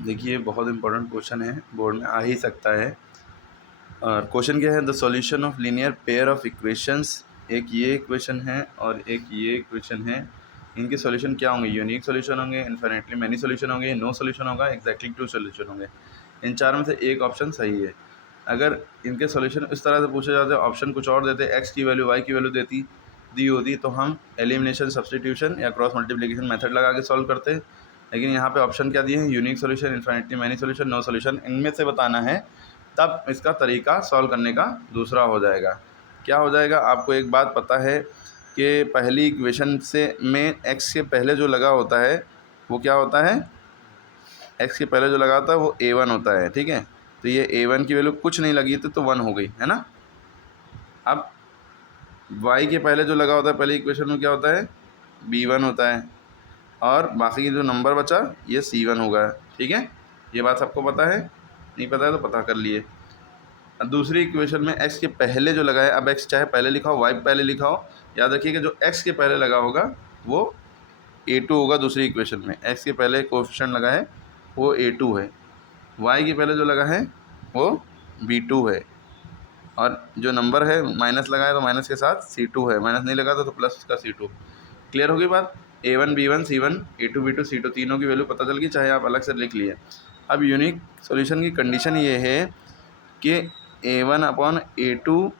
देखिए बहुत important question है, बोर्ड में आ ही सकता है। और क्वेश्चन क्या है, the solution of linear pair of equations. एक ये इक्वेशन है और एक ये इक्वेशन है। इनके सॉल्यूशन क्या होंगे? यूनिक सॉल्यूशन होंगे, इन्फिनिटली मैनी सॉल्यूशन होंगे, नो सॉल्यूशन होगा, एग्जैक्टली टू सॉल्यूशन होंगे। इन चार में से एक ऑप्शन सही है। अगर इनके सॉल्यूशन इस तरह से पूछे जाते, ऑप्शन कुछ और देते, एक्स की वैल्यू वाई की वैल्यू दी होती, तो हम एलिमिनेशन सब्स्टिट्यूशन या क्रॉस मल्टीप्लिकेशन मेथड लगा के सॉल्व करते। लेकिन यहाँ पे ऑप्शन क्या दिए हैं? Unique solution, infinitely many solution, no solution. इनमें से बताना है, तब इसका तरीका सॉल्व करने का दूसरा हो जाएगा। क्या हो जाएगा? आपको एक बात पता है कि पहली इक्वेशन से में एक्स के पहले जो लगा होता है वो क्या होता है? एक्स के पहले जो लगा होता है वो a1 होता है, ठीक है। तो ये a1 की वैल्यू कुछ नहीं लगी तो 1 हो गई, है ना। अब y के पहले जो लगा होता है पहली इक्वेशन में क्या होता है? b1 होता है, और बाकी जो नंबर बचा ये c1 होगा, ठीक है। ये बात सबको पता है? नहीं पता है तो पता कर लिए। दूसरी इक्वेशन में x के पहले जो लगा है, अब x चाहे पहले लिखा हो y पहले लिखा हो, याद रखिएगा जो x के पहले लगा होगा वो a2 होगा। दूसरी इक्वेशन में x के पहले कोएफिशिएंट लगा है वो a2 है, y के पहले जो लगा है वो b2 है, और जो नंबर है माइनस लगा है तो माइनस के साथ c2 है, माइनस नहीं लगा तो प्लस का c2। क्लियर होगी बात? a1 b1 c1 a2 b2 c2 तीनों की वैल्यू पता चल गई, चाहे आप अलग से लिख लिए। अब यूनिक सॉल्यूशन की कंडीशन ये है कि a1 upon a2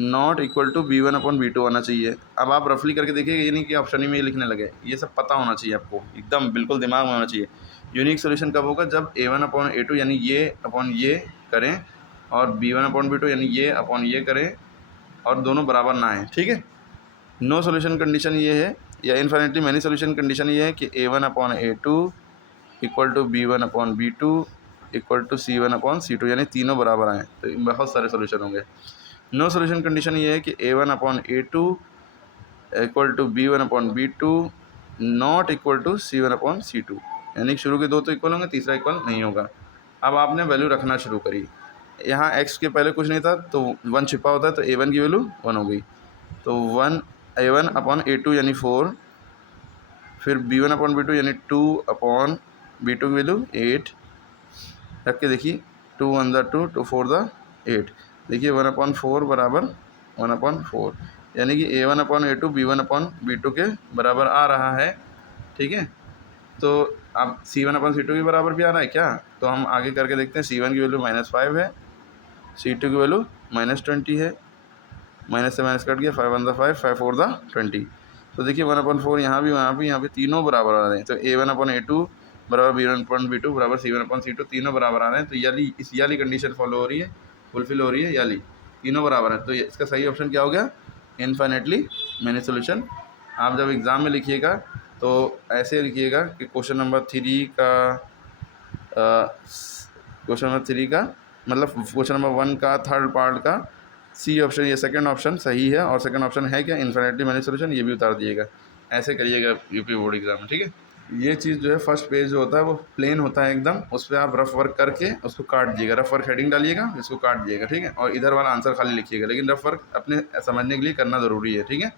not equal to b1 upon b2 होना चाहिए। अब आप रफली करके देखिए, ये नहीं कि ऑप्शन ही में लिखने लगे, ये सब पता होना चाहिए आपको, एकदम बिल्कुल दिमाग में होना चाहिए। यूनिक सॉल्यूशन कब होगा? जब a1 अपॉन a2 यानी ये अपॉन ये करें, और b1 अपॉन b2 यानी ये अपॉन ये करें, और दोनों बराबर ना आए, ठीक है। नो सॉल्यूशन कंडीशन ये है, या इन्फिनिटली मैनी सॉल्यूशन कंडीशन ये है कि a1 upon a2 equal to b1 upon b2 equal to c1 upon c2, यानी तीनों बराबर आएँ, तो बहुत सारे सॉल्यूशन होंगे। नो सॉल्यूशन कंडीशन ये है कि a1 upon a2 equal to b1 upon b2 not equal to c1 upon c2, यानी शुरू के दो तो इक्वल होंगे, तीसरा इक्वल नहीं होगा। अब आपने वैल्यू रखना शुरू करी, यहाँ x के पहले कुछ नहीं था तो 1 छिपा होता है, तो a1 की वैल्यू 1 हो गई, तो 1 a1 अपॉन a2 यानी 4, फिर b1 अपॉन b2 यानी 2 अपॉन b2 की वैल्यू 8 रख के देखिए, 2 1 द 2 2 4 द 8, देखिए 1/4 बराबर 1/4, यानी कि a1 upon a2 b1 upon b2 के बराबर आ रहा है, ठीक है। तो अब c1 अपॉन c2 के बराबर भी आ रहा है क्या? तो हम आगे करके देखते हैं। c1 की वैल्यू -5 है, c2 की वैल्यू -20 है, माइनस से माइनस कट गया, 5 1 द 5 5 4 द 20, तो देखिए 1/4 यहाँ भी वहाँ भी, यहाँ पे तीनों बराबर आ रहे हैं। तो a1 अपॉन a2 बराबर b1 अपॉन b2 बराबर c1 अपॉन c2, तीनों बराबर आ रहे हैं। तो ये वाली कंडीशन फॉलो हो रही है, फुलफिल हो रही है, याली तीनों बराबर है। तो इसका सही ऑप्शन क्या हो गया? Infinitely many solution. आप जब एग्ज़ाम में लिखिएगा तो ऐसे लिखिएगा कि क्वेश्चन नंबर 3 का मतलब क्वेश्चन नंबर 1 का थर्ड पार्ट का सी ऑप्शन, ये सेकंड ऑप्शन सही है, और सेकंड ऑप्शन है क्या? इन्फिनिटली मैनी सॉल्यूशन, ये भी उतार दिएगा। ऐसे करिएगा यूपी बोर्ड एग्जाम में, ठीक है। ये चीज़ जो है फर्स्ट पेज जो होता है वो प्लेन होता है एकदम, उस पर आप रफ वर्क करके उसको काट दीजिएगा, रफ वर्क हेडिंग डालिएगा, इसको काट दीजिएगा, ठीक है। और इधर वाला आंसर खाली लिखिएगा, लेकिन रफ वर्क अपने समझने के लिए करना ज़रूरी है, ठीक है।